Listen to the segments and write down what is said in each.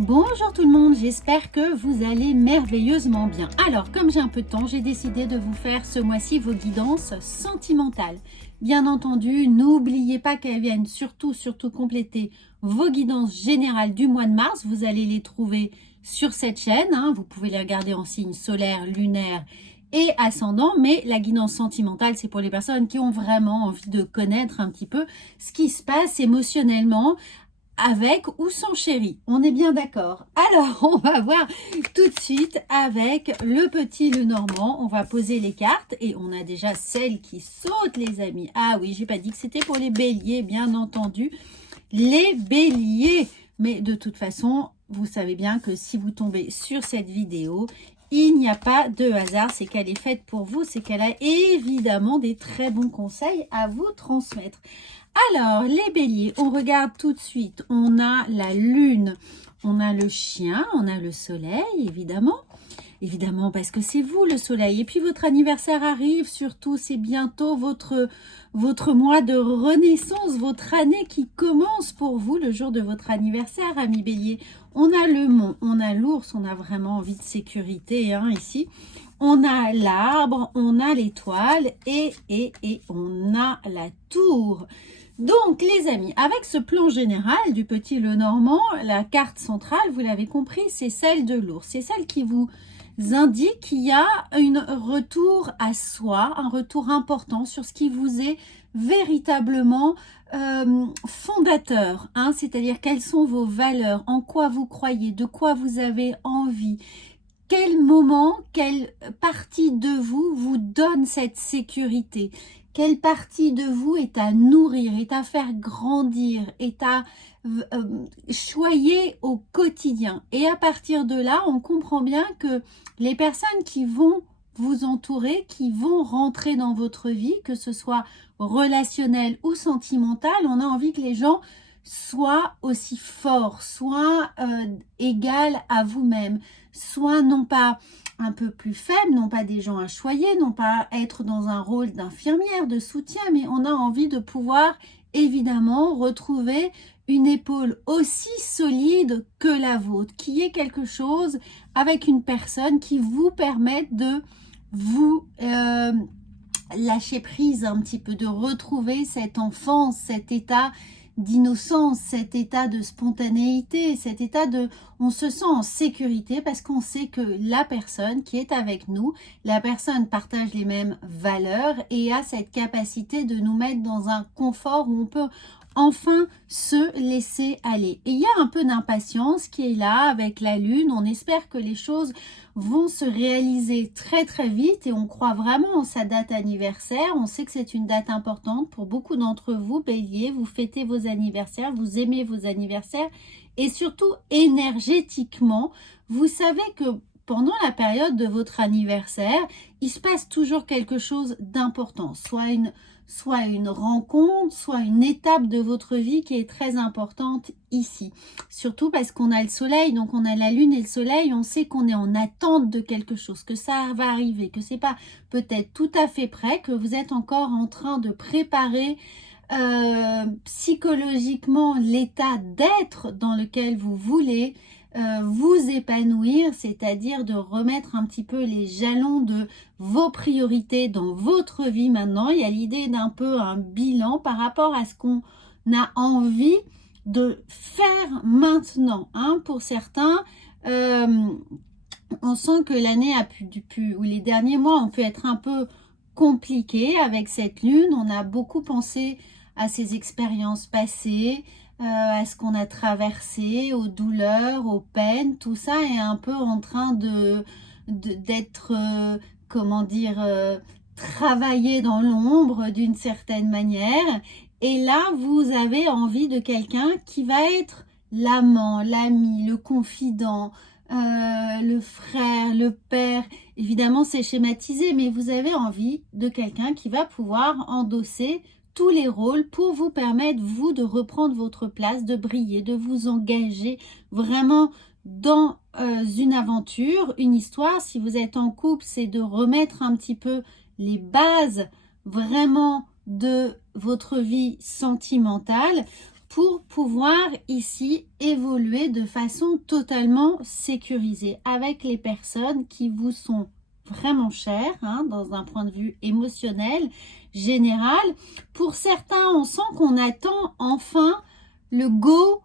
Bonjour tout le monde, j'espère que vous allez merveilleusement bien. Alors, comme j'ai un peu de temps, j'ai décidé de vous faire ce mois-ci vos guidances sentimentales. Bien entendu, n'oubliez pas qu'elles viennent surtout compléter vos guidances générales du mois de mars. Vous allez les trouver sur cette chaîne, vous pouvez les regarder en signe solaire, lunaire et ascendant, mais la guidance sentimentale, c'est pour les personnes qui ont vraiment envie de connaître un petit peu ce qui se passe émotionnellement, avec ou sans chéri, on est bien d'accord. Alors, on va voir tout de suite avec le petit Lenormand. On va poser les cartes et on a déjà celle qui saute, les amis. Ah oui, j'ai pas dit que c'était pour les béliers, bien entendu. Les béliers. Mais de toute façon, vous savez bien que si vous tombez sur cette vidéo, il n'y a pas de hasard. C'est qu'elle est faite pour vous. C'est qu'elle a évidemment des très bons conseils à vous transmettre. Alors, les béliers, on regarde tout de suite. On a la lune, on a le chien, on a le soleil, évidemment. Évidemment, parce que c'est vous le soleil. Et puis, votre anniversaire arrive, surtout, c'est bientôt votre mois de renaissance, votre année qui commence pour vous, le jour de votre anniversaire, amis béliers. On a le mont, on a l'ours, on a vraiment envie de sécurité, ici. On a l'arbre, on a l'étoile et on a la tour. Donc, les amis, avec ce plan général du petit Lenormand, la carte centrale, vous l'avez compris, c'est celle de l'ours. C'est celle qui vous indique qu'il y a un retour à soi, un retour important sur ce qui vous est véritablement fondateur. C'est-à-dire quelles sont vos valeurs, en quoi vous croyez, de quoi vous avez envie. Quel moment, quelle partie de vous vous donne cette sécurité? Quelle partie de vous est à nourrir, est à faire grandir, est à choyer au quotidien? Et à partir de là, on comprend bien que les personnes qui vont vous entourer, qui vont rentrer dans votre vie, que ce soit relationnel ou sentimental, on a envie que les gens soient aussi forts, soient égal à vous-même, soit non pas un peu plus faibles, non pas des gens à choyer, non pas être dans un rôle d'infirmière, de soutien, mais on a envie de pouvoir évidemment retrouver une épaule aussi solide que la vôtre, qui est quelque chose avec une personne qui vous permette de vous lâcher prise un petit peu, de retrouver cette enfance, cet état d'innocence, cet état de spontanéité, cet état de... On se sent en sécurité parce qu'on sait que la personne qui est avec nous, la personne partage les mêmes valeurs et a cette capacité de nous mettre dans un confort où on peut enfin se laisser aller. Et il y a un peu d'impatience qui est là avec la lune. On espère que les choses vont se réaliser très très vite et on croit vraiment en sa date anniversaire. On sait que c'est une date importante pour beaucoup d'entre vous, bélier. Vous fêtez vos anniversaires, vous aimez vos anniversaires et surtout énergétiquement, vous savez que pendant la période de votre anniversaire, il se passe toujours quelque chose d'important, soit une rencontre, soit une étape de votre vie qui est très importante ici. Surtout parce qu'on a le soleil, donc on a la lune et le soleil, on sait qu'on est en attente de quelque chose, que ça va arriver, que c'est pas peut-être tout à fait prêt, que vous êtes encore en train de préparer psychologiquement l'état d'être dans lequel vous voulez vous épanouir, c'est-à-dire de remettre un petit peu les jalons de vos priorités dans votre vie maintenant. Il y a l'idée d'un peu un bilan par rapport à ce qu'on a envie de faire maintenant. Pour certains, on sent que l'année ou les derniers mois ont pu être un peu compliqués avec cette lune. On a beaucoup pensé à ces expériences passées, à ce qu'on a traversé, aux douleurs, aux peines. Tout ça est un peu en train d'être, travaillé dans l'ombre d'une certaine manière. Et là, vous avez envie de quelqu'un qui va être l'amant, l'ami, le confident, le frère, le père. Évidemment, c'est schématisé, mais vous avez envie de quelqu'un qui va pouvoir endosser tous les rôles pour vous permettre, vous, de reprendre votre place, de briller, de vous engager vraiment dans une aventure, une histoire. Si vous êtes en couple, c'est de remettre un petit peu les bases vraiment de votre vie sentimentale pour pouvoir ici évoluer de façon totalement sécurisée avec les personnes qui vous sont vraiment chères, hein, dans un point de vue émotionnel, général. Pour certains, on sent qu'on attend enfin le go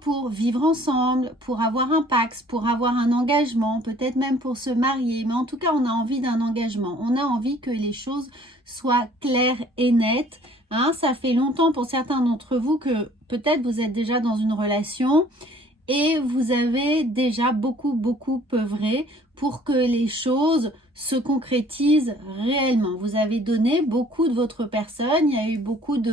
pour vivre ensemble, pour avoir un pax, pour avoir un engagement, peut-être même pour se marier. Mais en tout cas, on a envie d'un engagement. On a envie que les choses soient claires et nettes. Hein, ça fait longtemps pour certains d'entre vous que peut-être vous êtes déjà dans une relation et vous avez déjà beaucoup œuvré pour que les choses se concrétisent réellement. Vous avez donné beaucoup de votre personne, il y a eu beaucoup de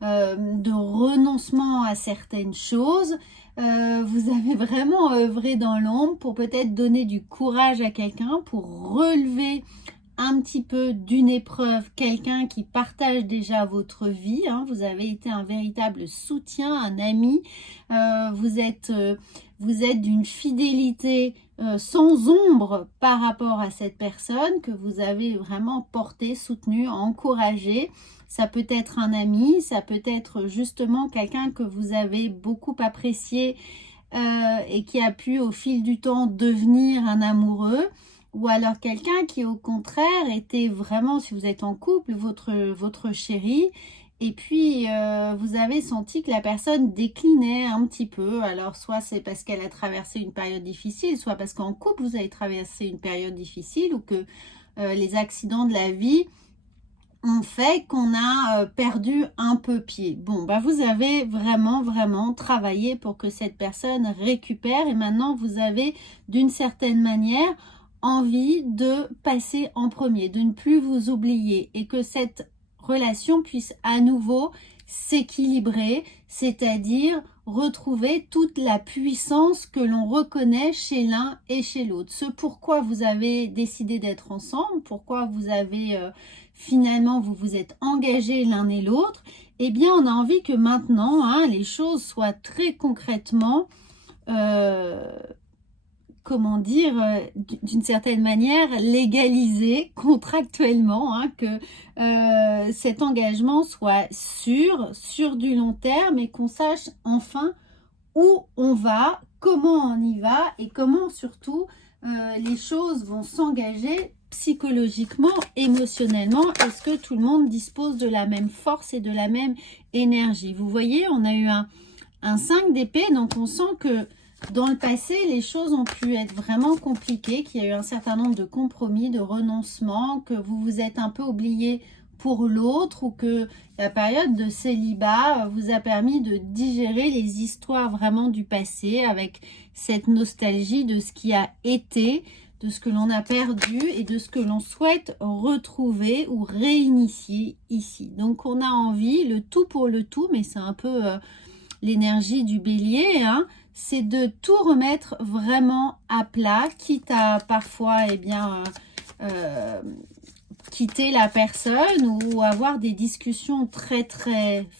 renoncement à certaines choses. Vous avez vraiment œuvré dans l'ombre pour peut-être donner du courage à quelqu'un, pour relever un petit peu d'une épreuve quelqu'un qui partage déjà votre vie, hein. Vous avez été un véritable soutien, un ami. Vous êtes d'une fidélité sans ombre par rapport à cette personne que vous avez vraiment porté, soutenu, encouragé. Ça peut être un ami, ça peut être justement quelqu'un que vous avez beaucoup apprécié et qui a pu au fil du temps devenir un amoureux. Ou alors quelqu'un qui au contraire était vraiment, si vous êtes en couple, votre chéri. Et puis vous avez senti que la personne déclinait un petit peu. Alors soit c'est parce qu'elle a traversé une période difficile, soit parce qu'en couple vous avez traversé une période difficile, ou que les accidents de la vie ont fait qu'on a perdu un peu pied. Bon, bah vous avez vraiment travaillé pour que cette personne récupère, et maintenant vous avez d'une certaine manière envie de passer en premier, de ne plus vous oublier, et que cette relation puisse à nouveau s'équilibrer, c'est-à-dire retrouver toute la puissance que l'on reconnaît chez l'un et chez l'autre. Ce pourquoi vous avez décidé d'être ensemble, pourquoi vous avez finalement vous vous êtes engagés l'un et l'autre, eh bien on a envie que maintenant hein, les choses soient très concrètement comment dire, d'une certaine manière légalisé contractuellement, hein, que cet engagement soit sur du long terme, et qu'on sache enfin où on va, comment on y va, et comment surtout les choses vont s'engager psychologiquement, émotionnellement. Est-ce que tout le monde dispose de la même force et de la même énergie? Vous voyez, on a eu un 5 d'épée, donc on sent que dans le passé, les choses ont pu être vraiment compliquées, qu'il y a eu un certain nombre de compromis, de renoncements, que vous vous êtes un peu oublié pour l'autre, ou que la période de célibat vous a permis de digérer les histoires vraiment du passé, avec cette nostalgie de ce qui a été, de ce que l'on a perdu et de ce que l'on souhaite retrouver ou réinitier ici. Donc on a envie, le tout pour le tout, mais c'est un peu l'énergie du bélier, hein, c'est de tout remettre vraiment à plat, quitte à parfois quitter la personne, ou avoir des discussions très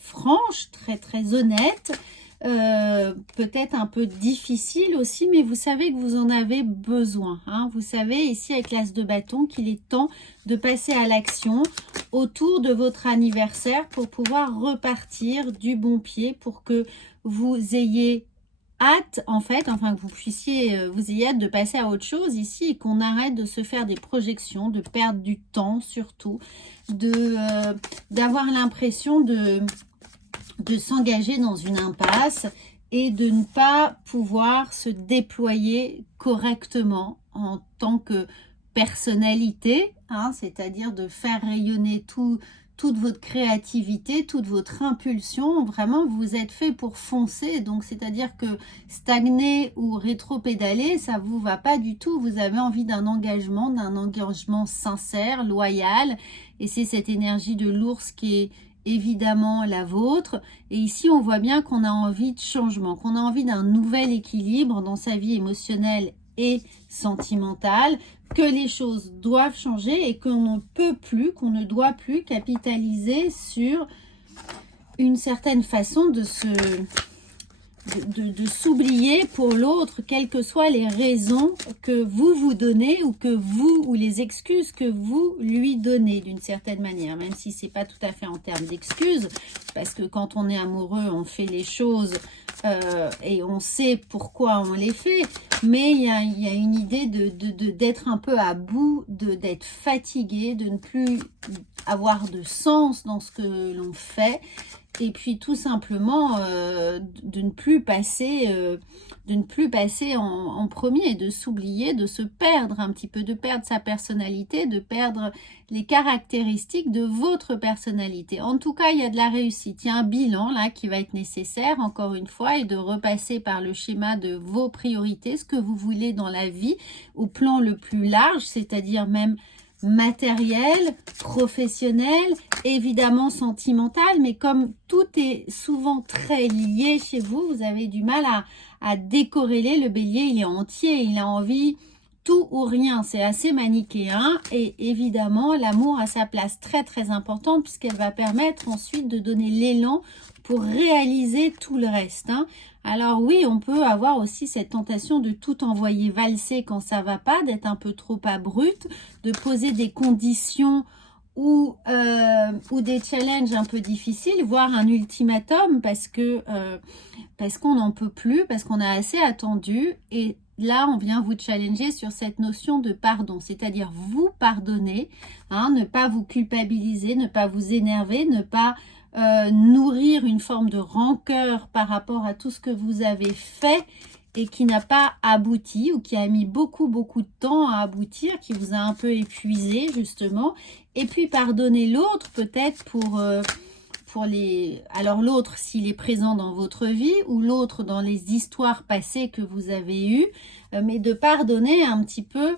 franches, très honnêtes, peut-être un peu difficiles aussi, mais vous savez que vous en avez besoin, hein. Vous savez ici avec l'as de bâton qu'il est temps de passer à l'action autour de votre anniversaire pour pouvoir repartir du bon pied, pour que vous ayez hâte, en fait, enfin que vous ayez hâte de passer à autre chose ici, et qu'on arrête de se faire des projections, de perdre du temps surtout, d'avoir l'impression de s'engager dans une impasse et de ne pas pouvoir se déployer correctement en tant que personnalité, hein, c'est-à-dire de faire rayonner toute votre créativité, toute votre impulsion. Vraiment, vous êtes fait pour foncer. Donc, c'est-à-dire que stagner ou rétro-pédaler, ça vous va pas du tout. Vous avez envie d'un engagement sincère, loyal. Et c'est cette énergie de l'ours qui est évidemment la vôtre. Et ici, on voit bien qu'on a envie de changement, qu'on a envie d'un nouvel équilibre dans sa vie émotionnelle et sentimentale, que les choses doivent changer et qu'on ne peut plus, qu'on ne doit plus capitaliser sur une certaine façon de de s'oublier pour l'autre, quelles que soient les raisons que vous vous donnez ou les excuses que vous lui donnez d'une certaine manière, même si c'est pas tout à fait en termes d'excuses, parce que quand on est amoureux, on fait les choses et on sait pourquoi on les fait, mais il y a une idée d'être un peu à bout, d'être fatigué, de ne plus avoir de sens dans ce que l'on fait. Et puis tout simplement de ne plus passer en premier, de s'oublier, de se perdre un petit peu, de perdre sa personnalité, de perdre les caractéristiques de votre personnalité. En tout cas, il y a de la réussite. Il y a un bilan là qui va être nécessaire, encore une fois, et de repasser par le schéma de vos priorités, ce que vous voulez dans la vie au plan le plus large, c'est-à-dire même matériel, professionnel, évidemment sentimental, mais comme tout est souvent très lié chez vous, vous avez du mal à décorréler. Le bélier, il est entier, il a envie tout ou rien, c'est assez manichéen, et évidemment l'amour a sa place très très importante puisqu'elle va permettre ensuite de donner l'élan pour réaliser tout le reste. Alors oui, on peut avoir aussi cette tentation de tout envoyer valser quand ça va pas, d'être un peu trop abrupte, de poser des conditions ou des challenges un peu difficiles, voire un ultimatum parce qu'on n'en peut plus, parce qu'on a assez attendu. Et là, on vient vous challenger sur cette notion de pardon, c'est-à-dire vous pardonner, ne pas vous culpabiliser, ne pas vous énerver, ne pas nourrir une forme de rancœur par rapport à tout ce que vous avez fait et qui n'a pas abouti ou qui a mis beaucoup de temps à aboutir, qui vous a un peu épuisé justement. Et puis pardonner l'autre peut-être alors l'autre s'il est présent dans votre vie ou l'autre dans les histoires passées que vous avez eues, mais de pardonner un petit peu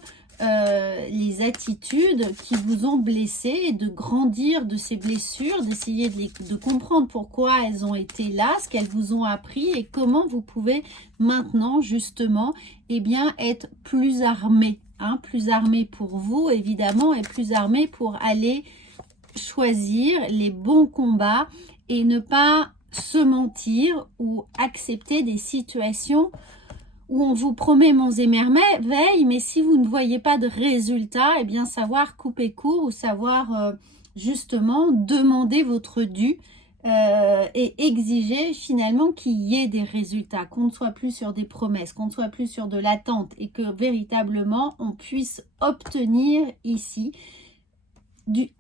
les attitudes qui vous ont blessé et de grandir de ces blessures, d'essayer de comprendre pourquoi elles ont été là, ce qu'elles vous ont appris et comment vous pouvez maintenant justement être plus armé, plus armé pour vous évidemment et plus armé pour aller choisir les bons combats et ne pas se mentir ou accepter des situations où on vous promet monts et merveilles, mais si vous ne voyez pas de résultat, savoir couper court ou savoir justement demander votre dû et exiger finalement qu'il y ait des résultats, qu'on ne soit plus sur des promesses, qu'on ne soit plus sur de l'attente et que véritablement on puisse obtenir ici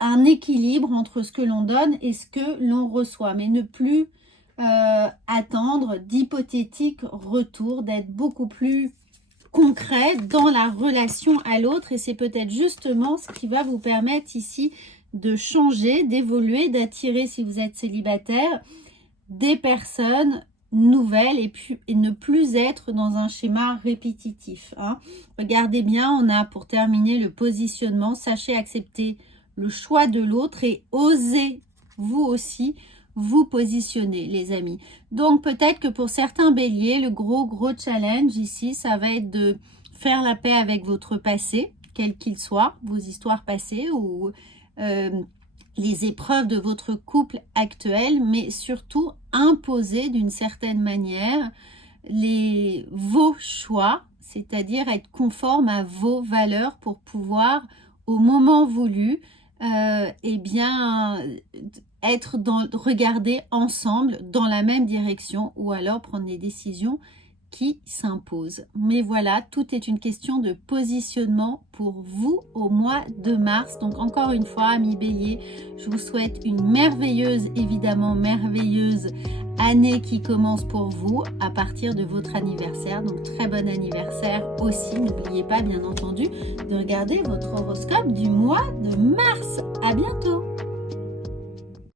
un équilibre entre ce que l'on donne et ce que l'on reçoit, mais ne plus attendre d'hypothétiques retours, d'être beaucoup plus concret dans la relation à l'autre. Et c'est peut-être justement ce qui va vous permettre ici de changer, d'évoluer, d'attirer, si vous êtes célibataire, des personnes nouvelles et ne plus être dans un schéma répétitif. Regardez bien, on a pour terminer le positionnement. Sachez accepter le choix de l'autre et osez vous aussi vous positionner, les amis. Donc peut-être que pour certains béliers, le gros challenge ici, ça va être de faire la paix avec votre passé, quel qu'il soit, vos histoires passées ou les épreuves de votre couple actuel, mais surtout imposer d'une certaine manière vos choix, c'est-à-dire être conforme à vos valeurs pour pouvoir, au moment voulu, regarder ensemble dans la même direction ou alors prendre des décisions qui s'imposent. Mais voilà, tout est une question de positionnement pour vous au mois de mars. Donc encore une fois, amis béliers, je vous souhaite une merveilleuse année qui commence pour vous à partir de votre anniversaire. Donc très bon anniversaire aussi. N'oubliez pas bien entendu de regarder votre horoscope du mois de mars. À bientôt.